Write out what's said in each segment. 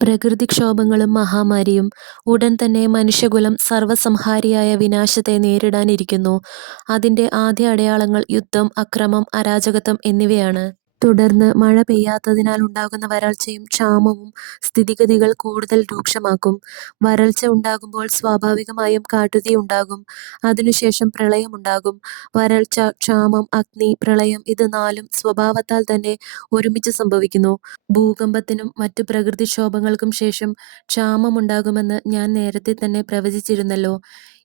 പ്രകൃതിക്ഷോഭങ്ങളും മഹാമാരിയും ഉടൻ തന്നെ മനുഷ്യകുലം സർവ്വസംഹാരിയായ വിനാശത്തെ നേരിടാനിരിക്കുന്നു. അതിന്റെ ആദ്യ അടയാളങ്ങൾ യുദ്ധം, അക്രമം, അരാജകത്വം എന്നിവയാണ്. തുടർന്ന് മഴ പെയ്യാത്തതിനാൽ ഉണ്ടാകുന്ന വരൾച്ചയും ക്ഷാമവും സ്ഥിതിഗതികൾ കൂടുതൽ രൂക്ഷമാക്കും. വരൾച്ച ഉണ്ടാകുമ്പോൾ സ്വാഭാവികമായും കാട്ടുതീ ഉണ്ടാകും. അതിനുശേഷം പ്രളയമുണ്ടാകും. വരൾച്ച, ക്ഷാമം, അഗ്നി, പ്രളയം ഇത് നാലും സ്വഭാവത്താൽ തന്നെ ഒരുമിച്ച് സംഭവിക്കുന്നു. ഭൂകമ്പത്തിനും മറ്റു പ്രകൃതിക്ഷോഭങ്ങൾക്കും ശേഷം ക്ഷാമമുണ്ടാകുമെന്ന് ഞാൻ നേരത്തെ തന്നെ പ്രവചിച്ചിരുന്നല്ലോ.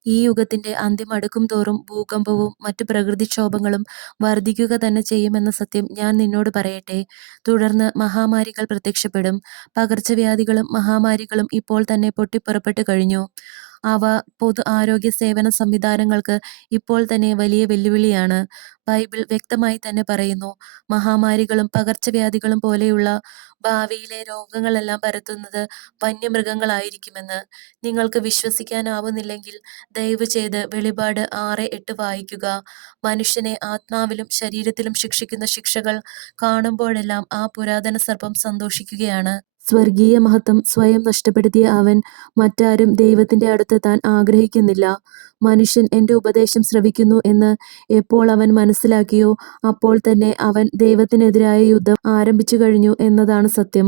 ഈ യുഗത്തിന്റെ അന്ത്യം അടുക്കുംതോറും ഭൂകമ്പവും മറ്റു പ്രകൃതിക്ഷോഭങ്ങളും വർദ്ധിക്കുക തന്നെ ചെയ്യുമെന്ന സത്യം ഞാൻ നിന്നോട് പറയട്ടെ. തുടർന്ന് മഹാമാരികൾ പ്രത്യക്ഷപ്പെടും. പകർച്ചവ്യാധികളും മഹാമാരികളും ഇപ്പോൾ തന്നെ പൊട്ടിപ്പുറപ്പെട്ടു കഴിഞ്ഞു. അവ പൊതു ആരോഗ്യ സേവന സംവിധാനങ്ങൾക്ക് ഇപ്പോൾ തന്നെ വലിയ വെല്ലുവിളിയാണ്. ബൈബിൾ വ്യക്തമായി തന്നെ പറയുന്നു, മഹാമാരികളും പകർച്ചവ്യാധികളും പോലെയുള്ള ഭാവിയിലെ രോഗങ്ങളെല്ലാം പരത്തുന്നത് വന്യമൃഗങ്ങളായിരിക്കുമെന്ന്. നിങ്ങൾക്ക് വിശ്വസിക്കാനാവുന്നില്ലെങ്കിൽ ദയവ് ചെയ്ത് വെളിപാട് 6:8 വായിക്കുക. മനുഷ്യനെ ആത്മാവിലും ശരീരത്തിലും ശിക്ഷിക്കുന്ന ശിക്ഷകൾ കാണുമ്പോഴെല്ലാം ആ പുരാതന സർപ്പം സന്തോഷിക്കുകയാണ്. സ്വർഗീയ മഹത്വം സ്വയം നഷ്ടപ്പെടുത്തിയ അവൻ മറ്റാരും ദൈവത്തിന്റെ അടുത്തെത്താൻ ആഗ്രഹിക്കുന്നില്ല. മനുഷ്യൻ എന്റെ ഉപദേശം ശ്രവിക്കുന്നു എന്ന് എപ്പോൾ അവൻ മനസ്സിലാക്കിയോ അപ്പോൾ തന്നെ അവൻ ദൈവത്തിനെതിരായ യുദ്ധം ആരംഭിച്ചു കഴിഞ്ഞു എന്നതാണ് സത്യം.